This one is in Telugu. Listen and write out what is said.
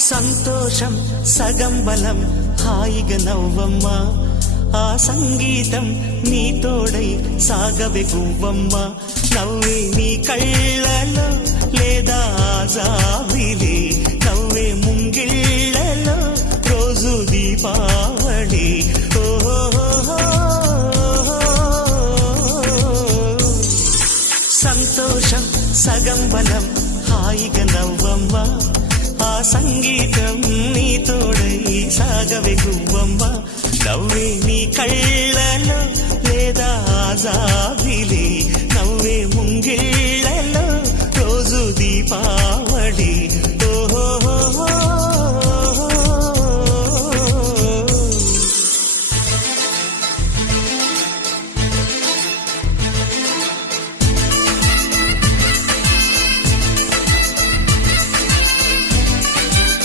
సంతోషం సగం బలం హాయిగా నవ్వమ్మ ఆ సంగీతం నీ తోడై సాగవే గువ్వమ్మ నవ్వే నీ కళ్ళలో లేదా జాబిలి నవ్వే ముంగిళ్ళలో రోజు దీపావళి సంతోషం సగం బలం హాయిగా నవ్వమ్మ ఆ సంగీతం నీ తోడై సాగవే గువ్వమ్మ నవ్వే నీ కళ్ళలో లేదా జాబిలి నవ్వే ముంగిళ్ళలో